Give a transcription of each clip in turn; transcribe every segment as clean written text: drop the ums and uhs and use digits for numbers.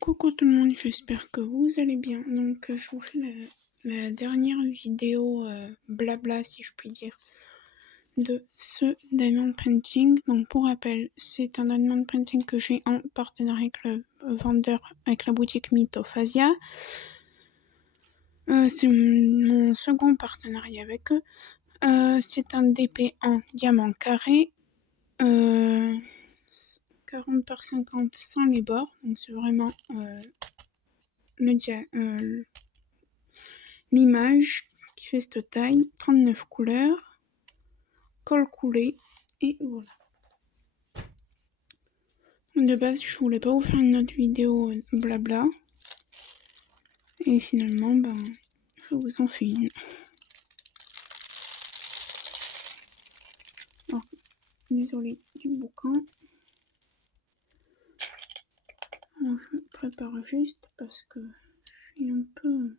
Coucou tout le monde, j'espère que vous allez bien. Donc je vous fais la dernière vidéo blabla si je puis dire de ce diamond painting. Donc pour rappel, c'est un diamond painting que j'ai en partenariat avec le vendeur, avec la boutique Mythophasia. C'est mon second partenariat avec eux. C'est un DP en diamant carré. 40 par 50 sans les bords, donc c'est vraiment l'image qui fait cette taille, 39 couleurs, colle coulé, et voilà. De base, je voulais pas vous faire une autre vidéo blabla, et finalement, je vous en fais une. Alors, désolé du boucan. Alors, je prépare juste parce que je suis un peu...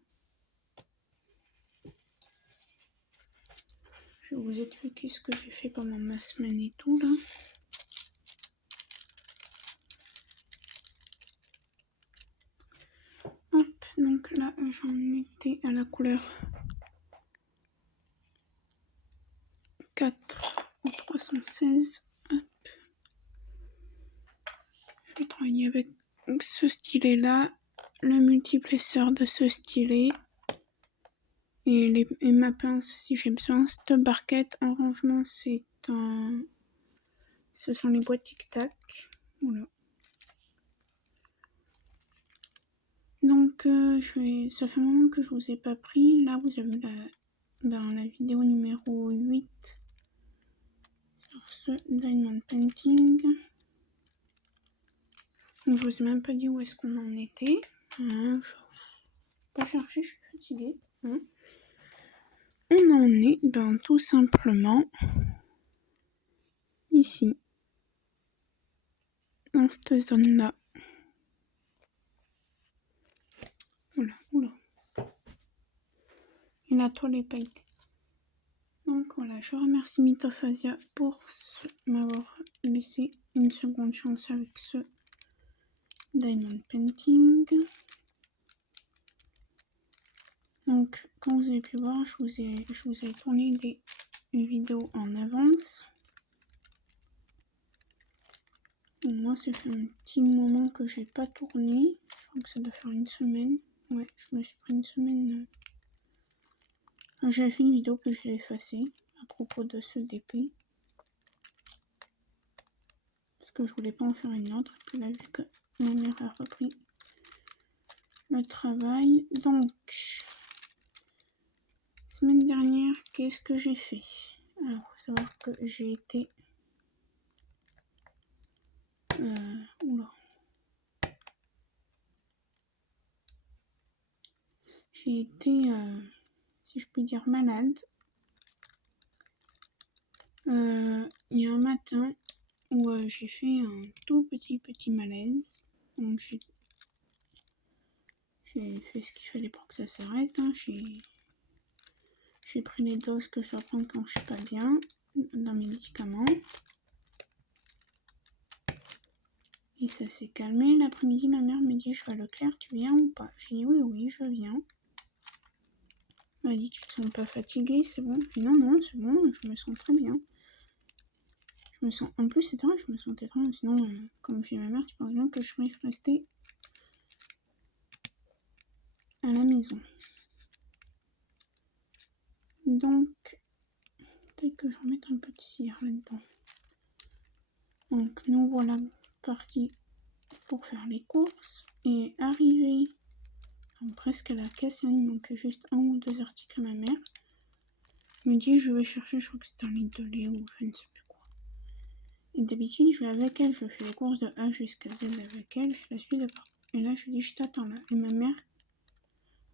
Je vais vous expliquer ce que j'ai fait pendant ma semaine et tout, là. Hop, donc là, j'en étais à la couleur 4 au 316. Hop. Je vais travailler avec ce stylet-là, le multiplesseur de ce stylet et ma pince si j'ai besoin. Cette barquette en rangement, ce sont les boîtes Tic Tac. Voilà. Donc, ça fait un moment que je vous ai pas pris. Là, vous avez la vidéo numéro 8 sur ce diamond painting. Donc, je vous ai même pas dit où est-ce qu'on en était. Je vais pas chercher, je suis fatiguée. On en est tout simplement ici, dans cette zone-là. Voilà, oula. Et la toile est pailletée. Donc voilà, je remercie Mythophasia pour m'avoir laissé une seconde chance avec ce diamond painting. Donc, comme vous avez pu voir, je vous ai tourné des vidéos en avance. Donc, moi, ça fait un petit moment que j'ai pas tourné. Je crois que ça doit faire une semaine. Ouais, je me suis pris une semaine. J'avais fait une vidéo que j'ai effacée à propos de ce DP. Parce que je voulais pas en faire une autre. Et puis là, vu que ma mère a repris le travail. Donc, semaine dernière, qu'est-ce que j'ai fait? Alors, faut savoir que j'ai été... oula. J'ai été, si je puis dire, malade. Il y a un matin où j'ai fait un tout petit malaise. Donc j'ai fait ce qu'il fallait pour que ça s'arrête. J'ai pris les doses que je dois prendre quand je suis pas bien dans mes médicaments. Et ça s'est calmé. L'après-midi, ma mère me dit, je vais à Leclerc, tu viens ou pas? J'ai dit oui, je viens. Elle m'a dit, tu te sens pas fatiguée, c'est bon? J'ai dit non, c'est bon, je me sens très bien. En plus, c'est vrai, je me sentais très bien. Sinon, comme j'ai ma mère, je pense bien que je serais restée à la maison. Donc, peut-être que je vais remettre un peu de cire là-dedans. Donc, nous voilà partis pour faire les courses. Et arrivé presque à la caisse, il manquait juste 1 ou 2 articles à ma mère. Elle me dit, je vais chercher, je crois que c'était un litre de lait ou je ne sais plus quoi. Et d'habitude, je vais avec elle, je fais les courses de A jusqu'à Z avec elle, je la suis de partout. Et là, je lui dis, je t'attends là. Et ma mère,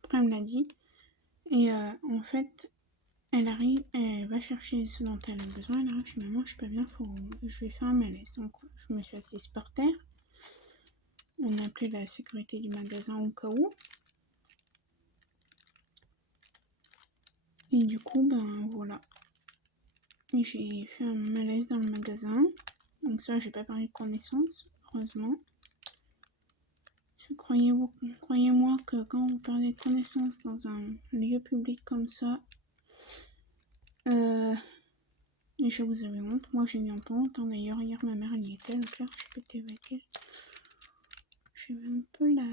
après, elle me l'a dit. Et en fait, elle arrive, elle va chercher ce dont elle a besoin. Elle arrive chez maman, je suis pas bien, je vais faire un malaise. Donc, je me suis assise par terre. On a appelé la sécurité du magasin au cas où. Et du coup, voilà. J'ai fait un malaise dans le magasin. Donc ça, j'ai pas perdu de connaissance, heureusement. Croyez-moi que quand vous perdez connaissance dans un lieu public comme ça, déjà vous avez honte. Moi j'ai eu un peu honte. D'ailleurs hier ma mère elle y était, le pire je pétais avec elle. J'avais un peu la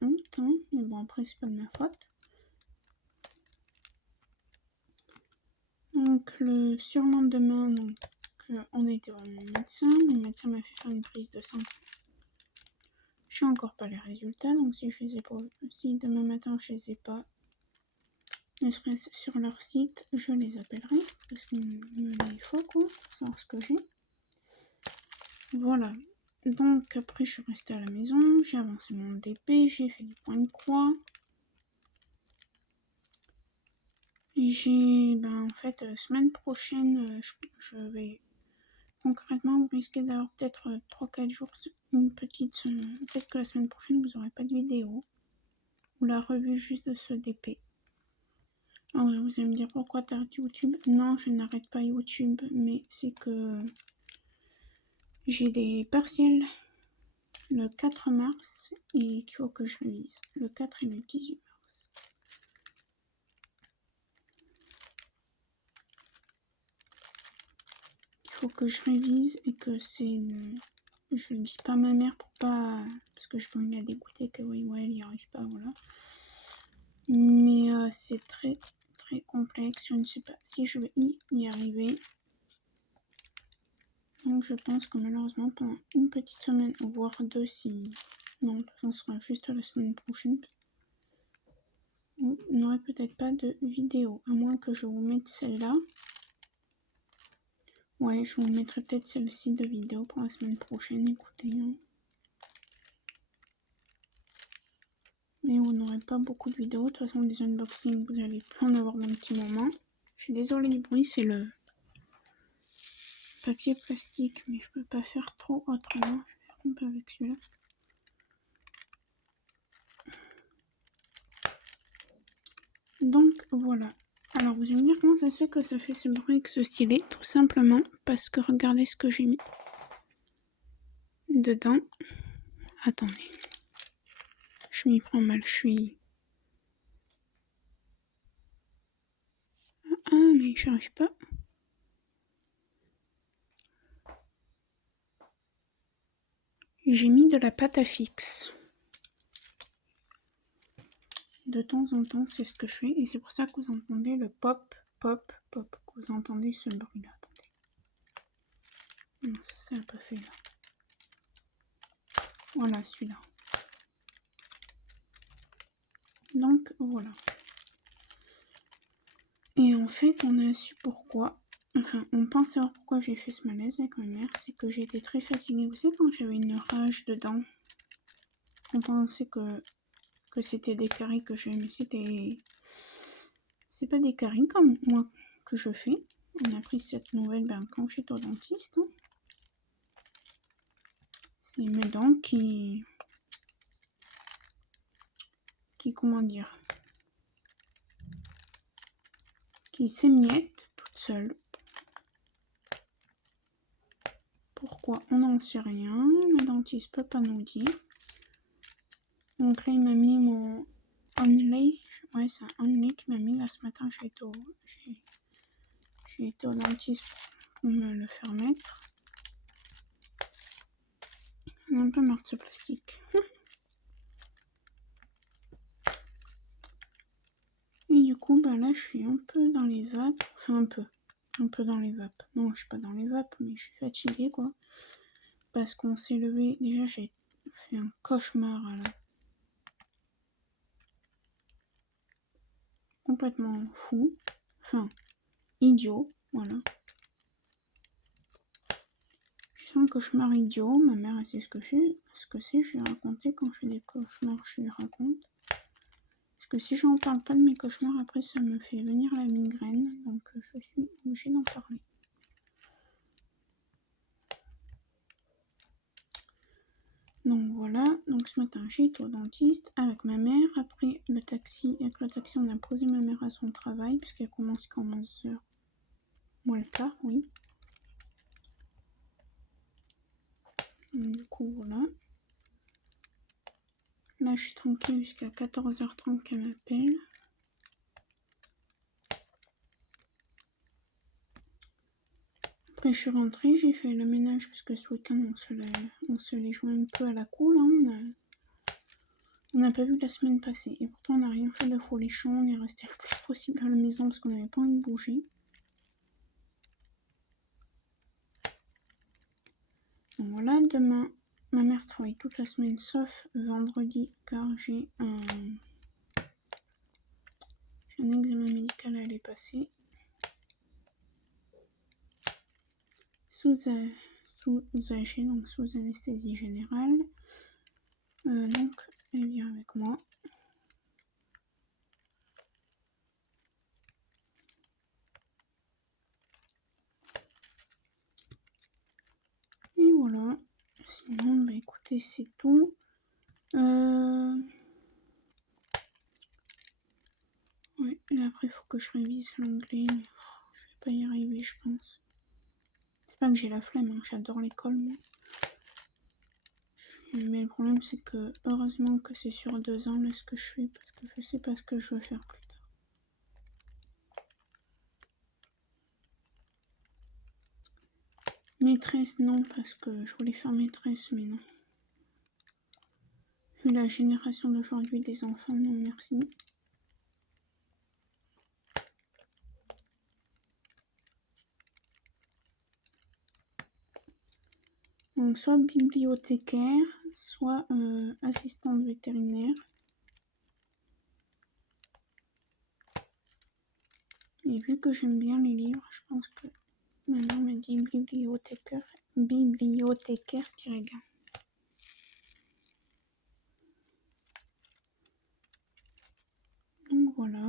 honte, hein. Mais bon après c'est pas de ma faute. Donc le surlendemain, donc on a été voir mon médecin. Mon médecin m'a fait faire une prise de sang. J'ai encore pas les résultats, donc si demain matin je les ai pas, ne serait-ce sur leur site, je les appellerai parce qu'il me les faut quoi, pour savoir ce que j'ai. Voilà. Donc après je suis restée à la maison, j'ai avancé mon DP, j'ai fait des points de croix. Et j'ai, en fait, semaine prochaine, je vais concrètement, vous risquez d'avoir peut-être 3-4 jours, une petite semaine. Peut-être que la semaine prochaine, vous n'aurez pas de vidéo. Ou la revue juste de ce DP. Alors, vous allez me dire pourquoi tu arrêtes YouTube. Non, je n'arrête pas YouTube, mais c'est que j'ai des partiels le 4 mars et qu'il faut que je révise. Le 4 et le 18 mars. Il faut que je révise et que c'est... Je le dis pas à ma mère pour pas... Parce que je peux me la dégoûter que oui, ouais, elle n'y arrive pas, voilà. Mais c'est très très complexe. Je ne sais pas si je vais y arriver. Donc je pense que malheureusement pendant une petite semaine, voire deux si... Non, de toute façon ce sera juste la semaine prochaine. Vous n'aurez peut-être pas de vidéo, à moins que je vous mette celle-là. Ouais, je vous mettrai peut-être celle-ci de vidéo pour la semaine prochaine, écoutez. Hein. Mais vous n'aurez pas beaucoup de vidéos. De toute façon, des unboxings, vous allez plus en avoir dans un petit moment. Je suis désolée du bruit, c'est le papier plastique, mais je peux pas faire trop autrement. Je vais faire un peu avec celui-là. Donc voilà. Alors vous allez me dire comment ça se fait que ça fait ce bruit avec ce stylet. Tout simplement parce que regardez ce que j'ai mis dedans. Attendez. Je m'y prends mal. Je suis... Ah mais j'arrive pas. J'ai mis de la pâte à fixe. De temps en temps, c'est ce que je fais. Et c'est pour ça que vous entendez le pop, pop, pop. Que vous entendez ce bruit-là. Attendez. Non, ça c'est un peu fait là. Voilà celui-là. Donc voilà. Et en fait, on a su pourquoi. Enfin, on pense savoir pourquoi j'ai fait ce malaise avec ma mère. C'est que j'ai été très fatiguée. Vous savez, quand j'avais une rage dedans, on pensait que c'était des caries que j'ai. Mais c'était... C'est pas des caries comme moi que je fais. On a appris cette nouvelle quand j'étais au dentiste. Hein. C'est mes dents qui... Comment dire, qui s'émiettent toutes seules. Pourquoi? On n'en sait rien. Le dentiste peut pas nous dire. Donc là, il m'a mis mon Onlay. Ouais, c'est un Onlay qui m'a mis là ce matin. J'ai été au dentiste pour me le faire mettre. On a un peu marre de ce plastique. Et du coup, là, je suis un peu dans les vapes. Enfin, un peu dans les vapes. Non, je suis pas dans les vapes, mais je suis fatiguée, quoi. Parce qu'on s'est levé. Déjà, j'ai fait un cauchemar, là. Complètement fou. Enfin, idiot, voilà. C'est un cauchemar idiot. Ma mère, elle sait ce que c'est. Je lui ai raconté quand je fais des cauchemars, je lui raconte. Parce que si j'en parle pas de mes cauchemars, après ça me fait venir la migraine. Donc je suis obligée d'en parler. Donc voilà. Donc ce matin, j'ai été au dentiste avec ma mère. Après le taxi, avec le taxi, on a posé ma mère à son travail. Puisqu'elle commence qu'en 11h. Moins le quart, oui. Donc, du coup, voilà. Là, je suis tranquille jusqu'à 14h30 qu'elle m'appelle. Après, je suis rentrée, j'ai fait le ménage parce que ce week-end, on se les joint un peu à la cour. Là, on n'a pas vu la semaine passée. Et pourtant, on n'a rien fait de folichon. On est resté le plus possible à la maison parce qu'on n'avait pas envie de bouger. Donc voilà, demain, ma mère travaille toute la semaine sauf vendredi car j'ai un examen médical à aller passer. Sous AG, donc sous anesthésie générale. Donc, elle vient avec moi. Et voilà. Sinon, bah écoutez, c'est tout. Ouais, et après, il faut que je révise l'anglais. Mais je vais pas y arriver, je pense. C'est pas que j'ai la flemme, hein, j'adore l'école, moi. Mais le problème, c'est que heureusement que c'est sur 2 ans là ce que je fais, parce que je sais pas ce que je veux faire plus tard. Maîtresse, non, parce que je voulais faire maîtresse, mais non. Vu la génération d'aujourd'hui des enfants, non merci. Donc soit bibliothécaire, soit assistante vétérinaire. Et vu que j'aime bien les livres, je pense que maintenant on m'a dit bibliothécaire tirait bien. Donc voilà.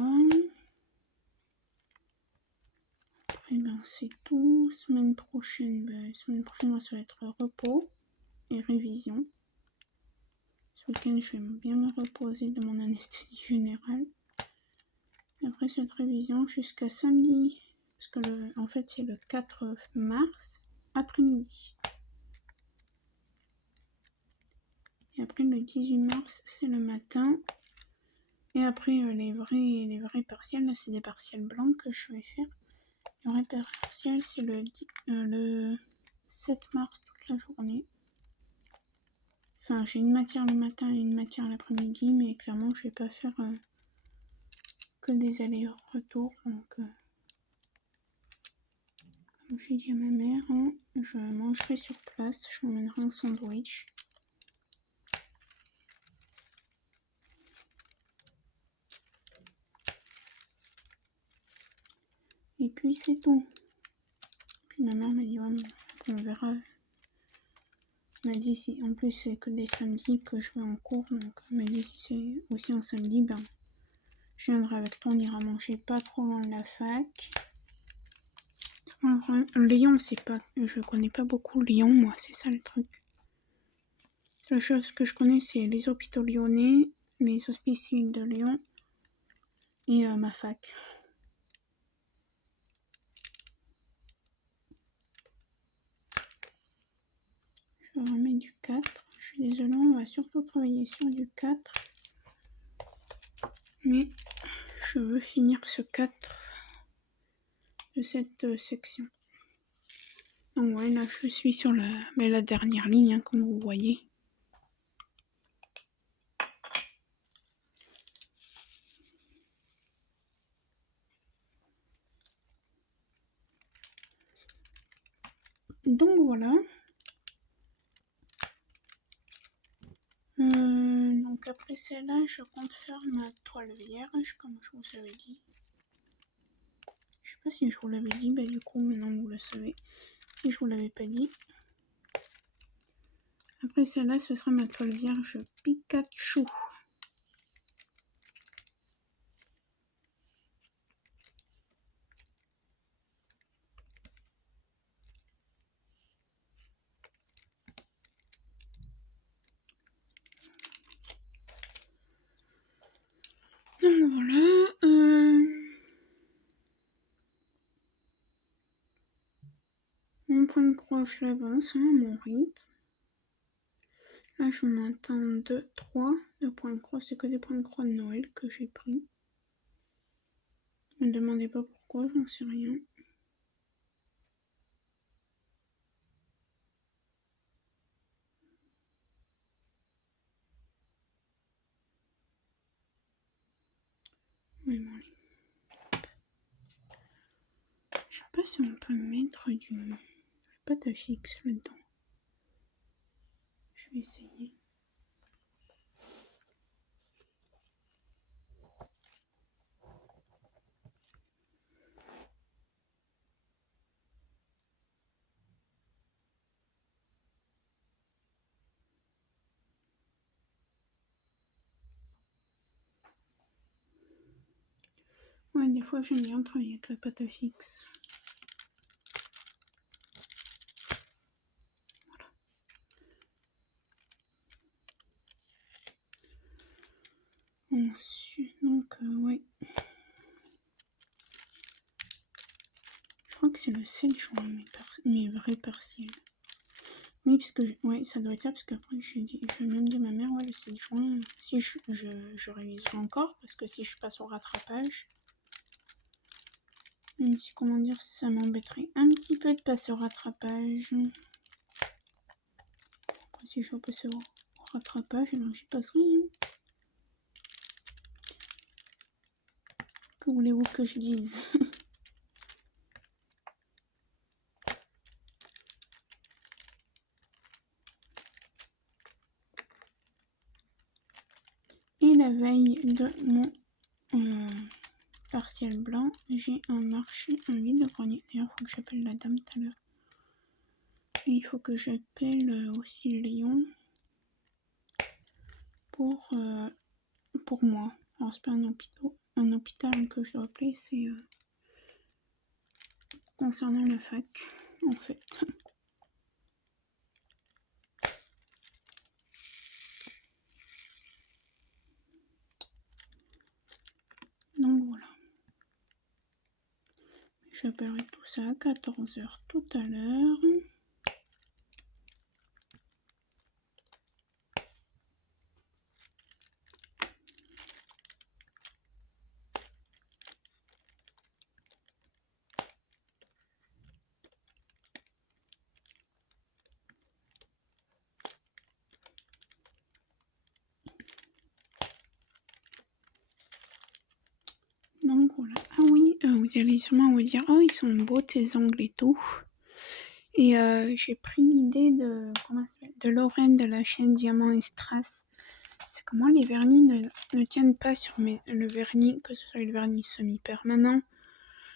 Après ben c'est tout. Semaine prochaine, moi ça va être repos et révision. Ce week-end je vais bien me reposer de mon anesthésie générale. Et après cette révision jusqu'à samedi. Parce que en fait c'est le 4 mars après-midi. Et après le 18 mars c'est le matin. Et après les vrais partiels, là c'est des partiels blancs que je vais faire. Le vrai partiel c'est le 7 mars toute la journée. Enfin j'ai une matière le matin et une matière l'après-midi, mais clairement je vais pas faire que des allers-retours. Donc comme j'ai dit à ma mère, hein, je mangerai sur place, je m'emmènerai un sandwich. Et puis c'est tout. Puis ma mère m'a dit ouais, on verra. Elle m'a dit si en plus c'est que des samedis que je vais en cours, donc elle m'a dit si c'est aussi un samedi, ben je viendrai avec toi, on ira manger pas trop loin de la fac. Lyon, c'est pas, je connais pas beaucoup Lyon, moi, c'est ça le truc. La chose que je connais, c'est les hôpitaux lyonnais, les hospices civils de Lyon et ma fac. Je vais remettre du 4. Je suis désolée, on va surtout travailler sur du 4. Mais je veux finir ce 4 de cette section. Donc ouais, là je suis sur la dernière ligne, hein, comme vous voyez. Donc voilà. Donc après celle-là, je compte faire ma toile vierge, comme je vous avais dit. Je sais pas si je vous l'avais dit, du coup maintenant vous le savez. Si je vous l'avais pas dit. Après celle-là, ce sera ma toile vierge Pikachu. Donc voilà. Mon point de croche, j'avance, hein, mon rythme. Là, je m'en attends 2, 3. de points de croix, c'est que des points de croix de Noël que j'ai pris. Ne me demandez pas pourquoi, j'en sais rien. Mais bon, allez. Je sais pas si on peut mettre du pâte à fixe là-dedans. Je vais essayer. Ouais, des fois j'aime bien travailler avec la pâte à fixe. Voilà. Ensuite, donc, ouais. Je crois que c'est le 7 juin, mes vrais partiels. Oui, parce que, ouais, ça doit être ça, parce qu'après, je vais même dire à ma mère, ouais, le 7 juin, si je réviserai encore, parce que si je passe au rattrapage, même si, comment dire, ça m'embêterait un petit peu de passer au rattrapage. Après, si je passe au rattrapage, alors j'y passerai, hein. Que voulez-vous que je dise? Et la veille de mon partiel blanc, j'ai un marché, un vide-grenier. D'ailleurs, il faut que j'appelle la dame tout à l'heure. Et il faut que j'appelle aussi Léon pour moi. Alors, c'est pas un hôpital que je dois appeler, c'est concernant la fac, en fait. Donc voilà. J'appellerai tout ça à 14h tout à l'heure. Donc voilà. Ah oui, vous allez sûrement vous dire, oh ils sont beaux tes ongles et tout. Et j'ai pris l'idée de Lorraine de la chaîne Diamant et Strass. C'est comment les vernis ne tiennent pas sur le vernis, que ce soit le vernis semi-permanent,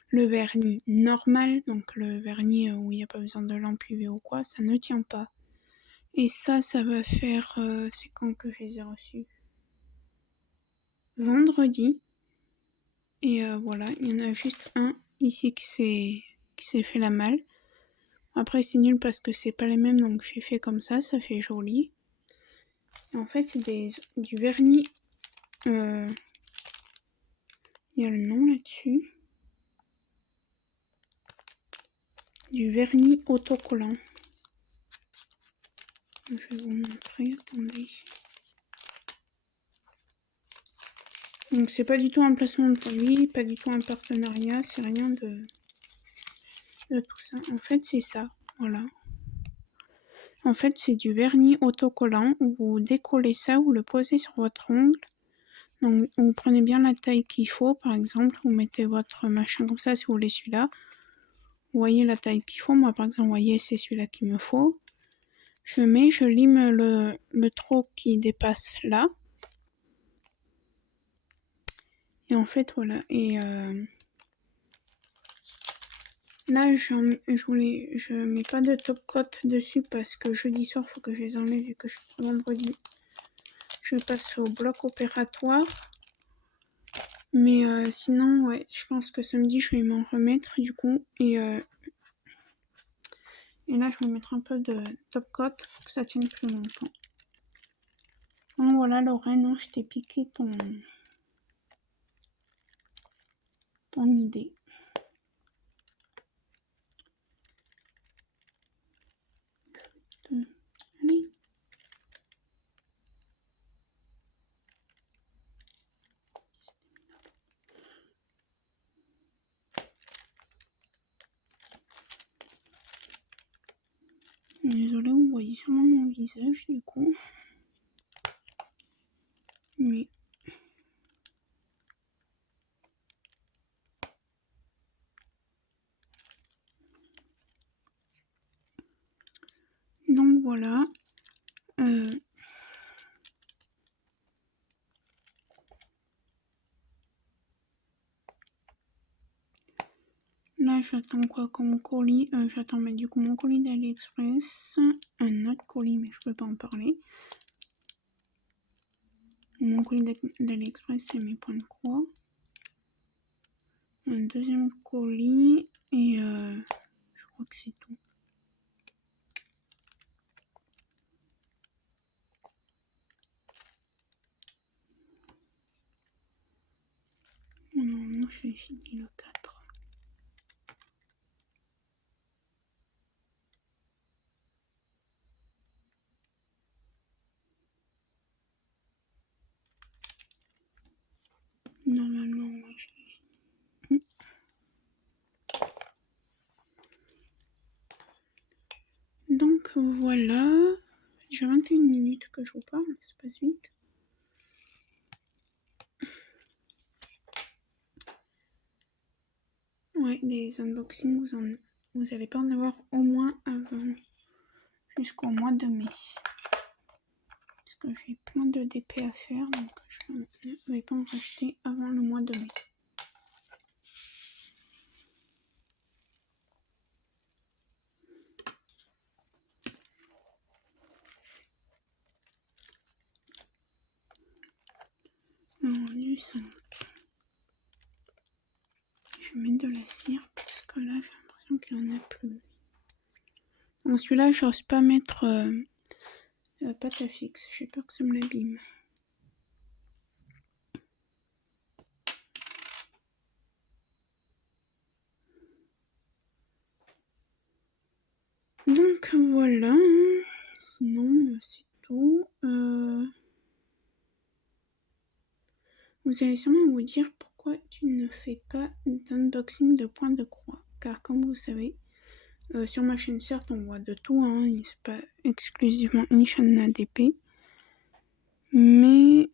le vernis normal, donc le vernis où il n'y a pas besoin de lampe UV ou quoi, ça ne tient pas. Et ça va faire, c'est quand que je les ai reçus? Vendredi. Et voilà, il y en a juste un ici qui s'est fait la malle. Après c'est nul parce que c'est pas les mêmes, donc j'ai fait comme ça fait joli. Et en fait c'est du vernis, il y a le nom là-dessus. Du vernis autocollant. Je vais vous montrer, attendez. Donc c'est pas du tout un placement de produit, pas du tout un partenariat, c'est rien de tout ça. En fait c'est ça, voilà. En fait c'est du vernis autocollant où vous décollez ça, vous le posez sur votre ongle. Donc vous prenez bien la taille qu'il faut, par exemple, vous mettez votre machin comme ça si vous voulez celui-là. Vous voyez la taille qu'il faut, moi par exemple, vous voyez c'est celui-là qu'il me faut. Je lime le trou qui dépasse là. Et en fait voilà, et là je mets pas de top coat dessus parce que jeudi soir il faut que je les enlève vu que vendredi je passe au bloc opératoire. Mais sinon ouais, je pense que samedi je vais m'en remettre du coup, et là je vais mettre un peu de top coat pour que ça tienne plus longtemps. Donc voilà Lorraine, hein, je t'ai piqué ton idée. Allez. Désolée, vous voyez sûrement mon visage du coup. Mais donc voilà. Là j'attends quoi comme colis? J'attends du coup mon colis d'AliExpress, un autre colis mais je peux pas en parler. Mon colis d'AliExpress c'est mes points de croix. Un deuxième colis et je crois que c'est tout. Normalement j'ai fini le 4. Normalement ouais, je l'ai fini. Donc voilà, j'ai 21 minutes que je vous parle, c'est pas vite. Ouais, des unboxings, vous allez pas en avoir au moins avant jusqu'au mois de mai. Parce que j'ai plein de DP à faire, donc je ne vais pas en racheter avant le mois de mai. Alors, du 5. Je vais mettre de la cire parce que là j'ai l'impression qu'il en a plus. Donc celui-là, j'ose pas mettre la pâte à fixe, j'ai peur que ça me l'abîme. Donc voilà, sinon c'est tout. Vous allez sûrement vous dire pourquoi tu ne fais pas d'unboxing de points de croix. Car comme vous savez, sur ma chaîne certes on voit de tout, hein, c'est pas exclusivement une chaîne ADP. Mais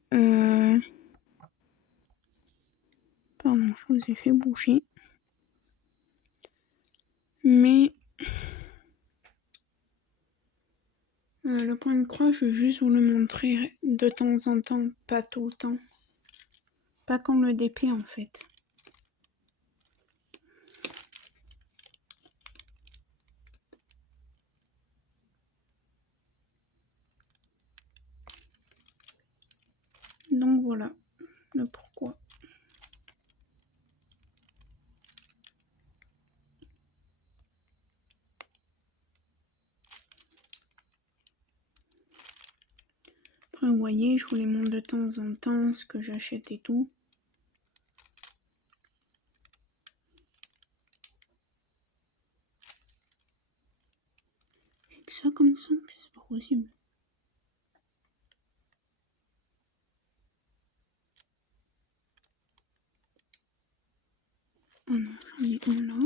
pardon, je vous ai fait bouger. Mais le point de croix, je vais juste vous le montrer de temps en temps, pas tout le temps. Pas comme le DP en fait. Donc voilà le pourquoi. Après vous voyez, je vous les montre de temps en temps, ce que j'achète et tout. J'ai que ça comme ça, c'est pas possible. Oh non, j'en ai un là.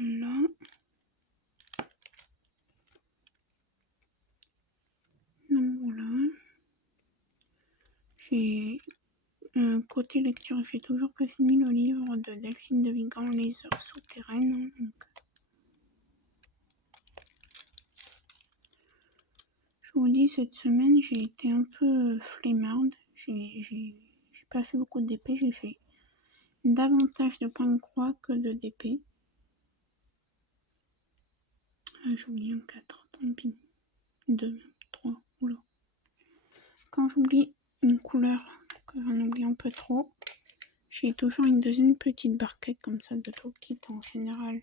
Là. Donc voilà. J'ai côté lecture, j'ai toujours pas fini le livre de Delphine de Vigan, Les heures souterraines. Donc, je vous dis, cette semaine, j'ai été un peu flemmarde. J'ai pas fait beaucoup de DP, j'ai fait davantage de points de croix que de DP. Ah, j'oublie un 4, tant pis. 2, 3, oula. Quand j'oublie une couleur, que j'en oublie un peu trop, j'ai toujours une deuxième petite barquette comme ça de tout kit en général.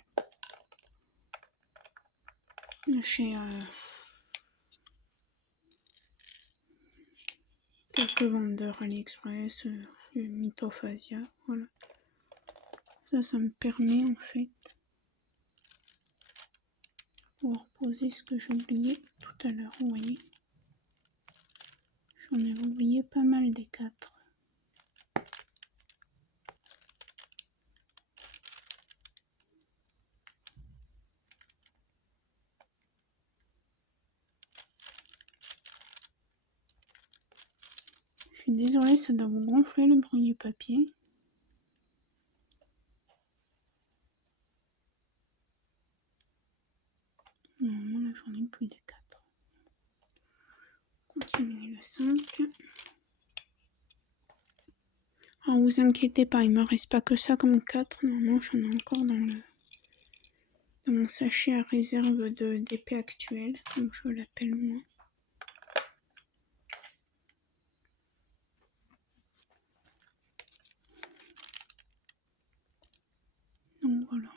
Chez quelques vendeurs AliExpress, Mythophasia, voilà. Ça me permet en fait pouvoir poser ce que j'ai oublié tout à l'heure, vous voyez. J'en ai oublié pas mal des 4. Je suis désolée, ça doit vous gonfler le bruit du papier. Non, là j'en ai plus de 4. Continuez le 5. Alors vous inquiétez pas, il me reste pas que ça comme 4. Normalement j'en ai encore dans mon sachet à réserve d'épée actuelle, comme je l'appelle moi. Donc voilà.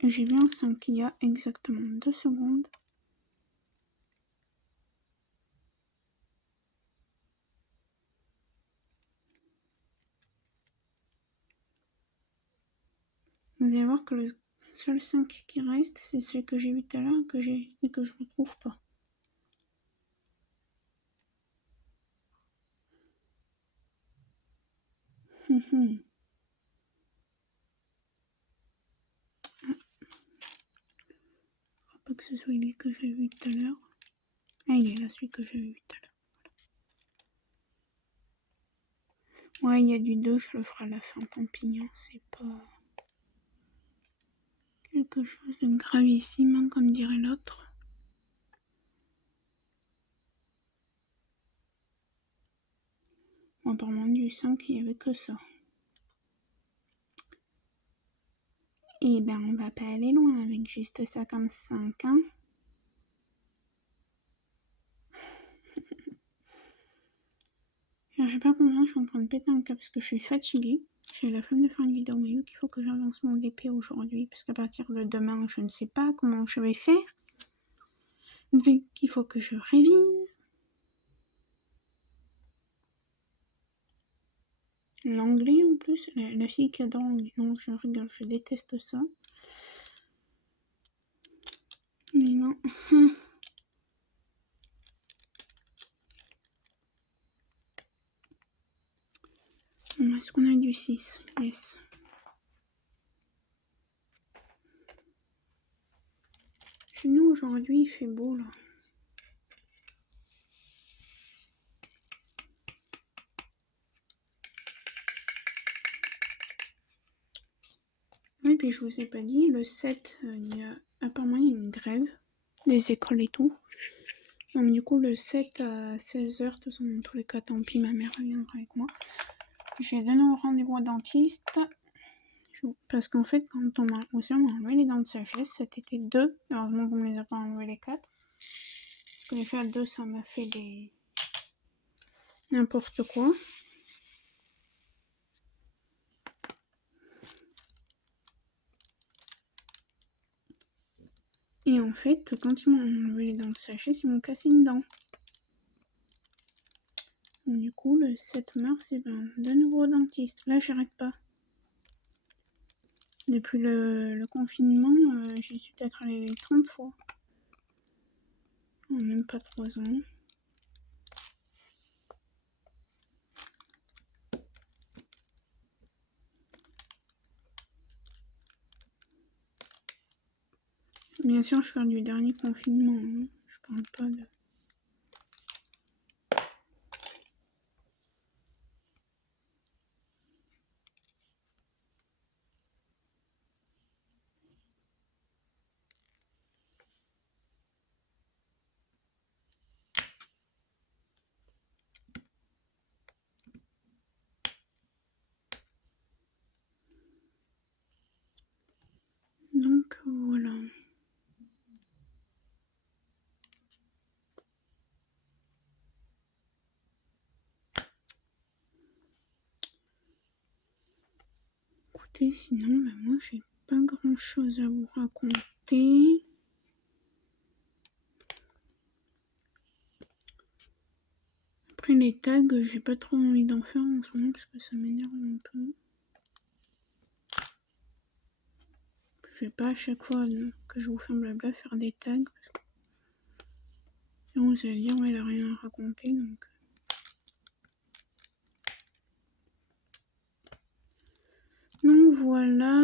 Et j'ai vu un 5 il y a exactement 2 secondes. Vous allez voir que le seul 5 qui reste, c'est celui que j'ai vu tout à l'heure et que je ne retrouve pas. Pas que ce soit lui que j'ai vu tout à l'heure. Ah, il est là, celui que j'ai vu tout à l'heure. Ouais, il y a du 2, je le ferai à la fin, tant pis, hein, c'est pas quelque chose de gravissime, hein, comme dirait l'autre. Bon, apparemment, du 5, il n'y avait que ça. Et ben, on va pas aller loin avec juste ça comme 5, hein. Je sais pas comment je suis en train de péter un câble parce que je suis fatiguée. J'ai la flemme de faire une vidéo, mais vu qu'il faut que j'avance mon DP aujourd'hui, parce qu'à partir de demain, je ne sais pas comment je vais faire. Vu qu'il faut que je révise. L'anglais en plus, la fille qui adore l'anglais. Non, je rigole, je déteste ça. Mais non. Bon, est-ce qu'on a du 6? Yes. Chez nous aujourd'hui, il fait beau là. Oui, puis je vous ai pas dit, le 7, apparemment il y a une grève des écoles et tout. Donc du coup, le 7 à 16h, de toute façon, dans tous les cas, tant pis, ma mère reviendra avec moi. J'ai de nouveau rendez-vous au dentiste. Parce qu'en fait, quand on m'a enlevé les dents de sagesse, cet été 2, heureusement qu'on me les a pas enlevé les 4. Parce que déjà 2, ça m'a fait des... n'importe quoi. Et en fait, quand ils m'ont enlevé les dents de sagesse, ils m'ont cassé une dent. Donc, du coup, le 7 mars, et ben, de nouveau au dentiste. Là, j'arrête pas. Depuis le confinement, j'y suis peut-être allée 30 fois. En même pas 3 ans. Bien sûr, je parle du dernier confinement. Hein. Je parle pas de... Donc, voilà. Écoutez, sinon, bah, moi, j'ai pas grand-chose à vous raconter. Après, les tags, j'ai pas trop envie d'en faire en ce moment parce que ça m'énerve un peu. Je vais pas à chaque fois que je vous fais un blabla faire des tags. Parce que sinon vous allez dire, ouais, elle a rien à raconter. Donc voilà.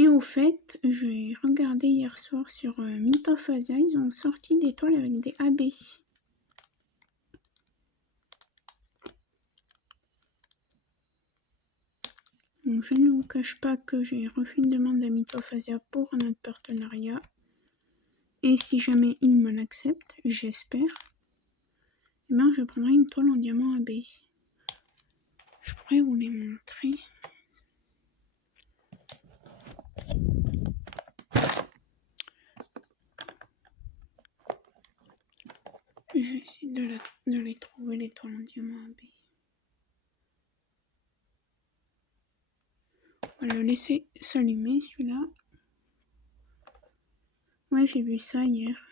Et au fait, j'ai regardé hier soir sur Myth of Asia, ils ont sorti des toiles avec des AB. Donc je ne vous cache pas que j'ai refait une demande à Myth of Asia pour notre partenariat. Et si jamais ils me l'acceptent, j'espère, eh ben, je prendrai une toile en diamant AB. Je pourrais vous les montrer. Je vais essayer de les trouver, les toiles en diamant AB. On va le laisser s'allumer celui-là. Ouais, j'ai vu ça hier.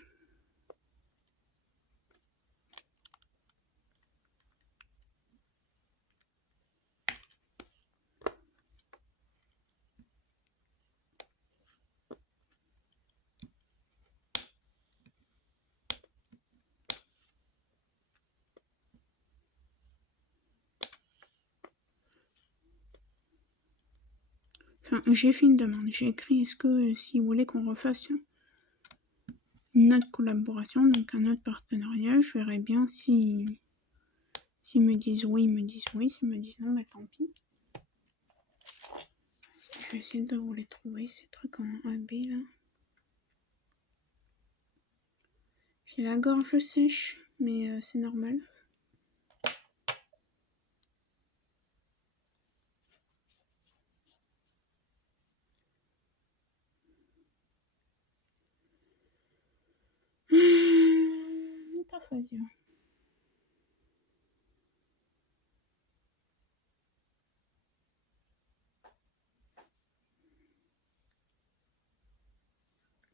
Enfin, j'ai fait une demande. J'ai écrit, est-ce que si vous voulez qu'on refasse une autre collaboration, donc un autre partenariat, je verrai bien si s'ils me disent oui, ils me disent oui. S'ils me disent non, bah tant pis. Je vais essayer de vous les trouver, ces trucs en AB là. J'ai la gorge sèche, mais c'est normal. Métaphasia.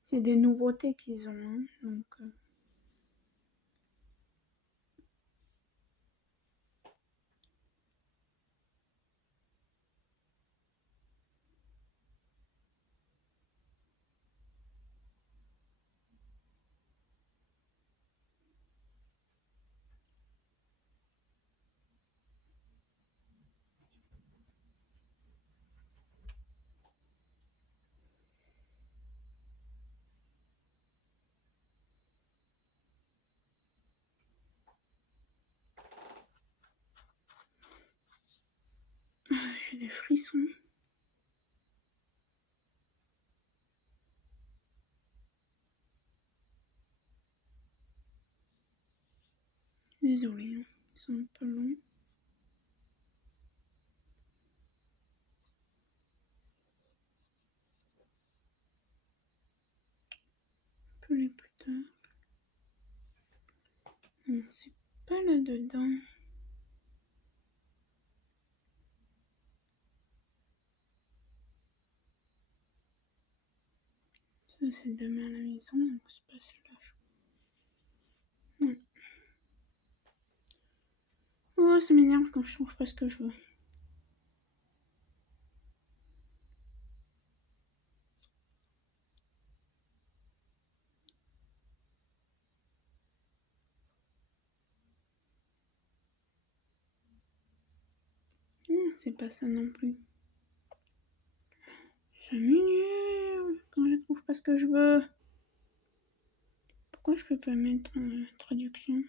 C'est des nouveautés qu'ils ont, hein, donc... J'ai des frissons. Désolée, hein, ils sont un peu longs. Un peu les plus tard. Non, c'est pas là-dedans. Ça, c'est demain à la maison, donc c'est pas celui-là. Non. Oh, ça m'énerve quand je trouve pas ce que je veux. Non, c'est pas ça non plus. Ça m'énerve quand je trouve pas ce que je veux. Pourquoi je peux pas mettre en traduction?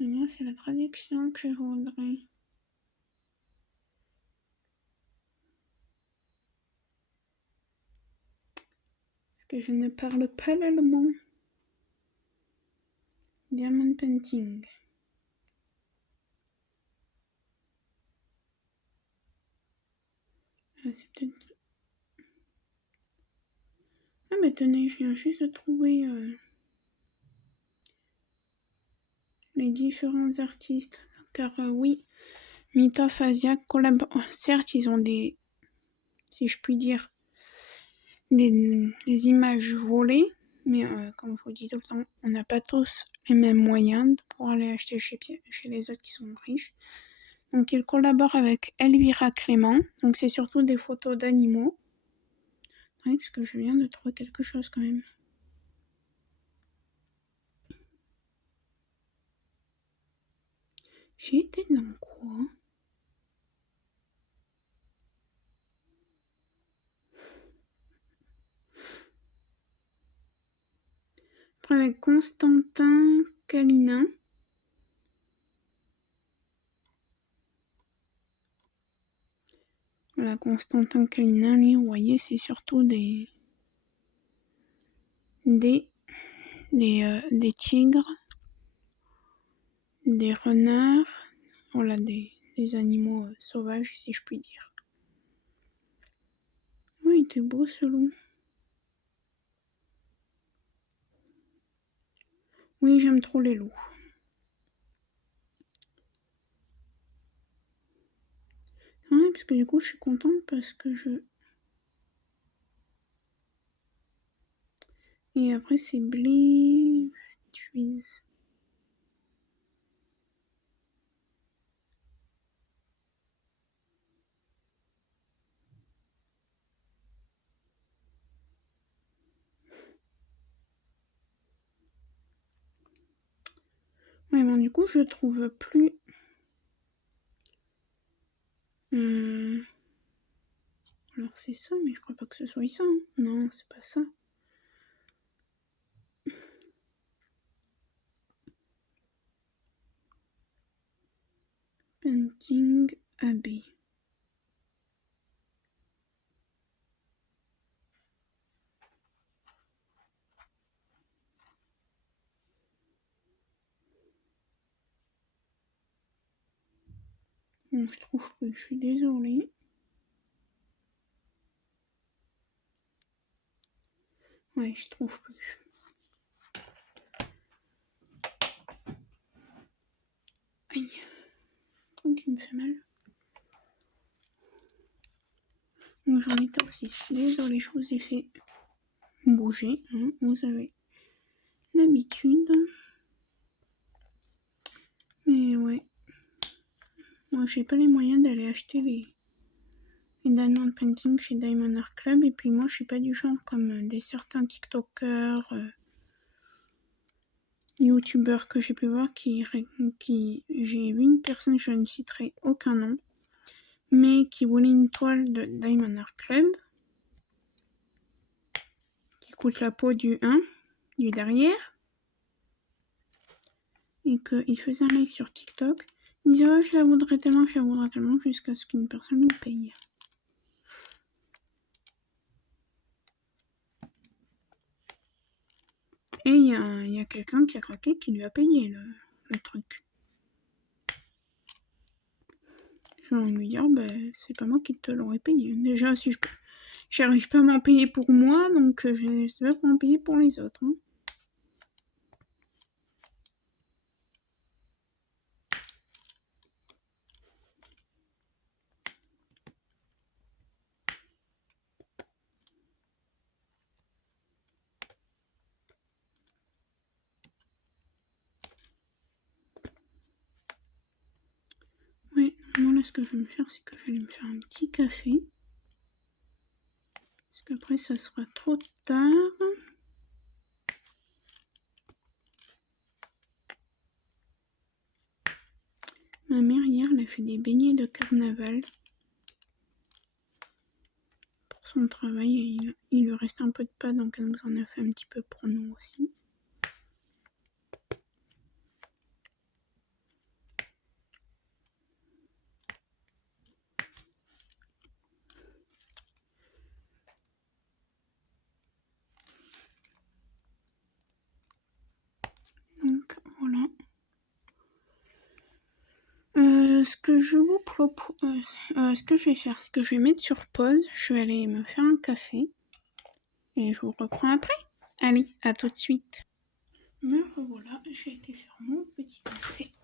Et moi, c'est la traduction que je voudrais. Parce que je ne parle pas l'allemand. Diamond painting. Ah, c'est peut-être... Ah, mais tenez, je viens juste de trouver les différents artistes. car oui, Mythof Asia collabore. Certes, ils ont des, si je puis dire, des images volées, mais comme je vous dis tout le temps, on n'a pas tous les mêmes moyens pour aller acheter chez les autres qui sont riches. Donc ils collaborent avec Elvira Clément, donc c'est surtout des photos d'animaux. Oui, parce que je viens de trouver quelque chose quand même. J'ai été dans quoi? Après avec Constantin Kalinin. Voilà, Constantin Kalinin, lui, vous voyez, c'est surtout des tigres, des renards, voilà, des animaux sauvages, si je puis dire. Oui, il était beau ce loup. Oui, j'aime trop les loups. Ouais, parce que du coup, je suis contente parce que Et après, c'est Bleach. Ouais, bon, du coup, je trouve plus. Alors, c'est ça, mais je crois pas que ce soit ça. Hein. Non, c'est pas ça. Painting Abbey. Bon, je trouve plus, je suis désolée. Ouais, je trouve plus. Aïe. Un truc qui me fait mal. Donc, j'en étais aussi. Désolée, je vous ai fait bouger. Hein. Vous avez l'habitude. Mais ouais. Moi, j'ai pas les moyens d'aller acheter les Diamond Painting chez Diamond Art Club. Et puis moi, je suis pas du genre comme des certains TikTokers, YouTubeurs que j'ai pu voir qui j'ai vu une personne, je ne citerai aucun nom, mais qui voulait une toile de Diamond Art Club qui coûte la peau du 1, du derrière, et qu'il faisait un live sur TikTok. Il disait oh, je la voudrais tellement, jusqu'à ce qu'une personne lui paye. Et il y a quelqu'un qui a craqué qui lui a payé le truc. J'ai envie de lui dire, c'est pas moi qui te l'aurais payé. Déjà, si j'arrive pas à m'en payer pour moi, donc je sais pas pour m'en payer pour les autres. Hein. Ouais, non, là, ce que je vais me faire, c'est que je vais aller me faire un petit café. Parce qu'après, ça sera trop tard. Ma mère, hier, elle a fait des beignets de carnaval. Pour son travail, et il lui reste un peu de pâte, donc elle nous en a fait un petit peu pour nous aussi. Donc, voilà. Ce que je vous propose, ce que je vais faire, c'est que je vais mettre sur pause. Je vais aller me faire un café. Et je vous reprends après. Allez, à tout de suite. Me revoilà, j'ai été faire mon petit café.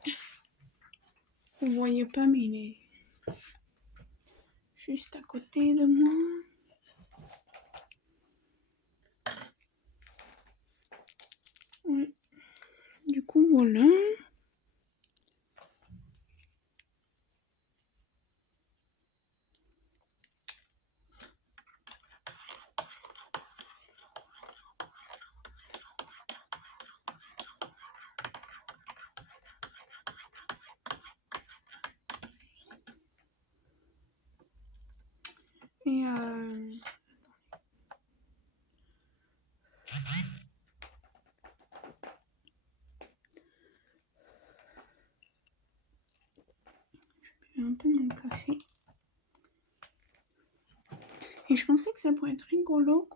Vous voyez pas, mais il est juste à côté de moi. Ouais. Du coup, voilà. Et je mets un peu mon café. Et je pensais que ça pourrait être rigolo,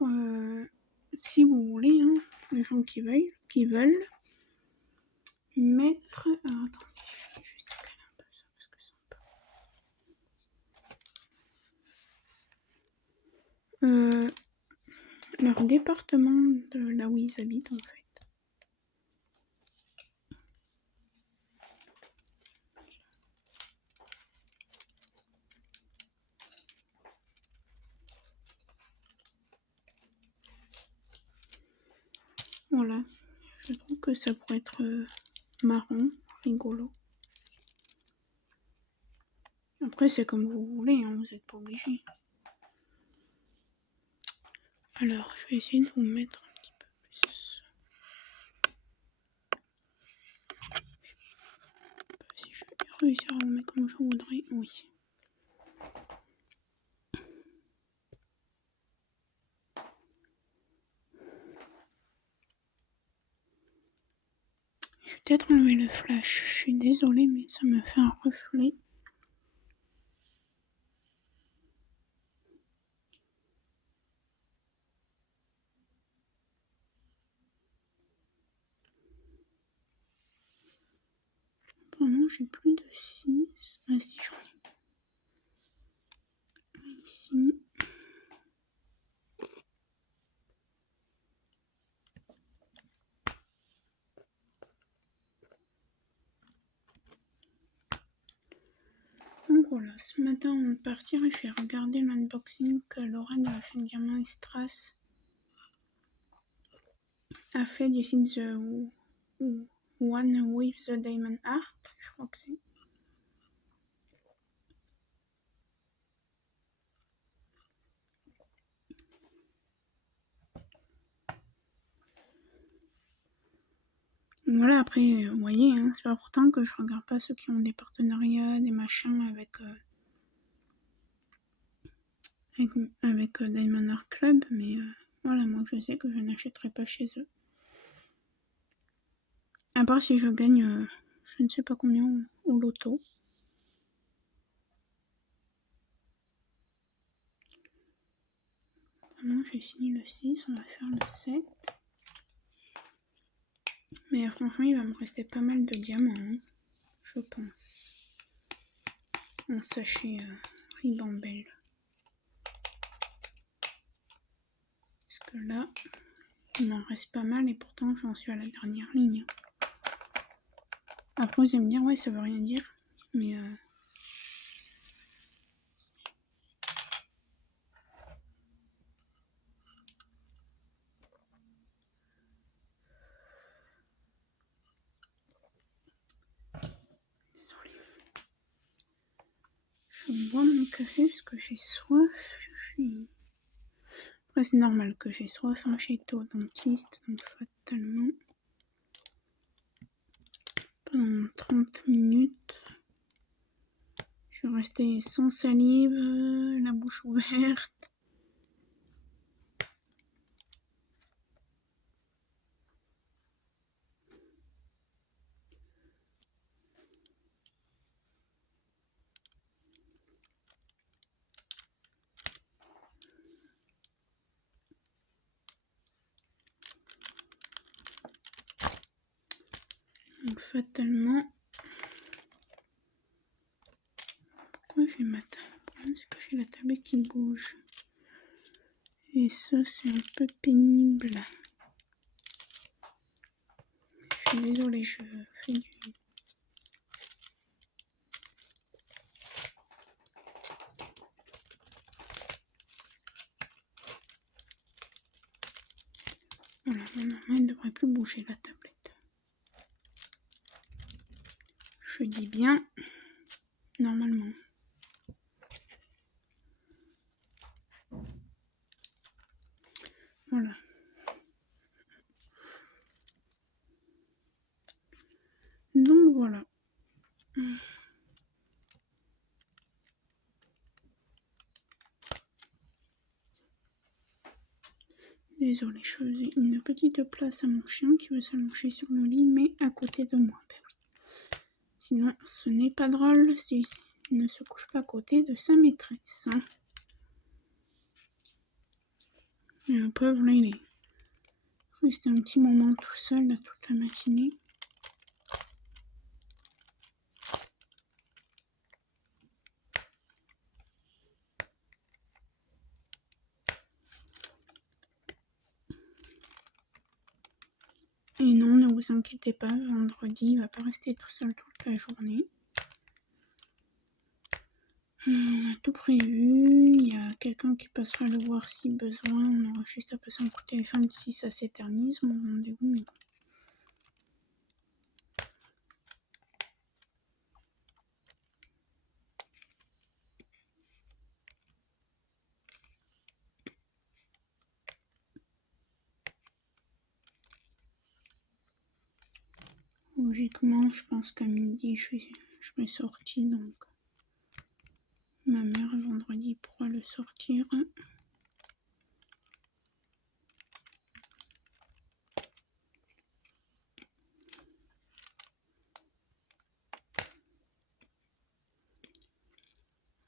si vous voulez, hein, les gens qui veulent mettre. Alors, attendez, je vais juste caler un peu ça parce que c'est un peu. Leur département de là où ils habitent en fait. Voilà, je trouve que ça pourrait être marrant, rigolo. Après, c'est comme vous voulez, hein, vous n'êtes pas obligé. Alors, je vais essayer de vous mettre un petit peu plus. Je sais pas si je vais réussir à vous mettre comme je voudrais. Oui. Je vais peut-être enlever le flash. Je suis désolée, mais ça me fait un reflet. Apparemment, j'ai plus de 6. Ah si, j'en ai. Ici. Donc voilà, ce matin avant de partir, j'ai regardé l'unboxing que Laura de la chaîne Gamin et Strass a fait du site The One with the Diamond Art, je crois que c'est. Voilà, après, vous voyez, hein, c'est pas pourtant que je regarde pas ceux qui ont des partenariats, des machins avec Diamond Art Club, mais voilà, moi je sais que je n'achèterai pas chez eux. À part si je gagne je ne sais pas combien au loto. Maintenant j'ai fini le 6, on va faire le 7. Mais franchement il va me rester pas mal de diamants, hein, je pense. Un sachet ribambelle. Parce que là, il m'en reste pas mal et pourtant j'en suis à la dernière ligne. Après vous allez me dire ouais ça veut rien dire, mais désolée. Je bois mon café parce que j'ai soif. Après c'est normal que j'ai soif, hein, j'ai été au dentiste, donc fatalement. Pendant 30 minutes. Je suis restée sans salive, la bouche ouverte. Donc fatalement. Pourquoi j'ai ma table? Le problème c'est que j'ai la tablette qui bouge. Et ça c'est un peu pénible. Je suis désolée, je fais Voilà, maintenant elle ne devrait plus bouger la tablette. Je dis bien, normalement. Voilà. Donc voilà. Désolée, je faisais une petite place à mon chien qui veut s'allonger sur le lit, mais à côté de moi. Ben oui. Sinon, ce n'est pas drôle s'il ne se couche pas à côté de sa maîtresse. Hein. Et le pauvre, là, il est resté un petit moment tout seul, là, toute la matinée. Et non, ne vous inquiétez pas, vendredi, il va pas rester tout seul toute la journée. On a tout prévu, il y a quelqu'un qui passera le voir si besoin, on aura juste à passer un coup de téléphone si ça s'éternise, mon rendez-vous, mais bon. Logiquement, je pense qu'à midi, je vais sortir, donc ma mère, vendredi, pourra le sortir.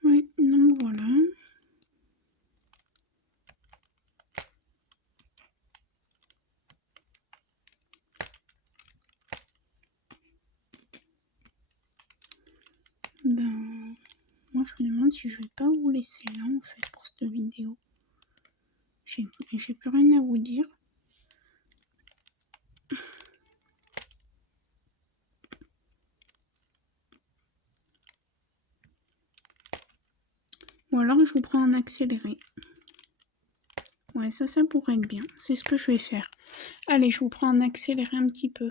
Oui, donc voilà. Ben, moi je me demande si je vais pas vous laisser là en fait pour cette vidéo. J'ai plus rien à vous dire. Ou alors je vous prends en accéléré. Ouais, ça pourrait être bien. C'est ce que je vais faire. Allez, je vous prends en accéléré un petit peu.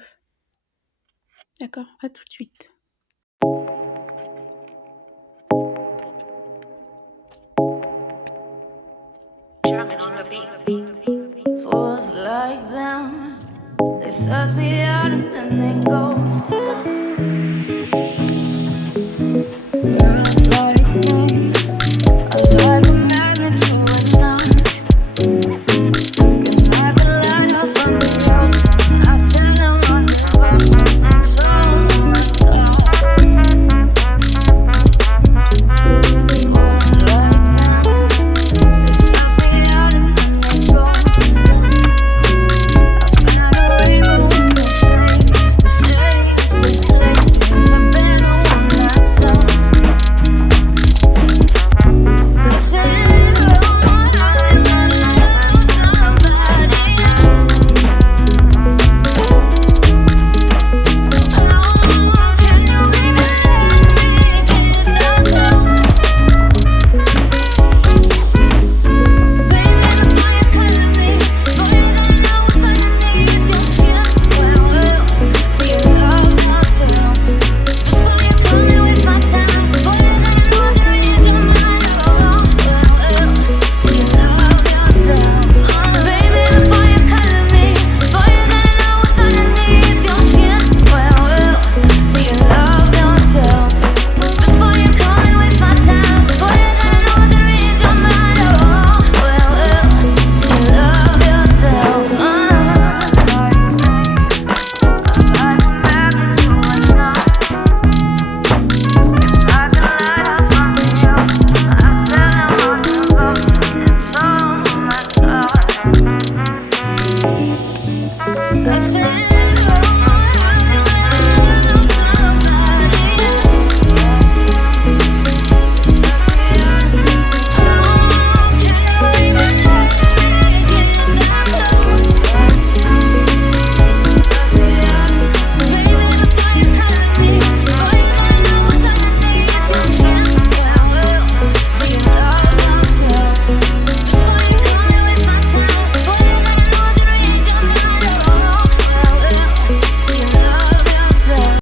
D'accord, à tout de suite. Fools like them, they suss me out and then they ghost.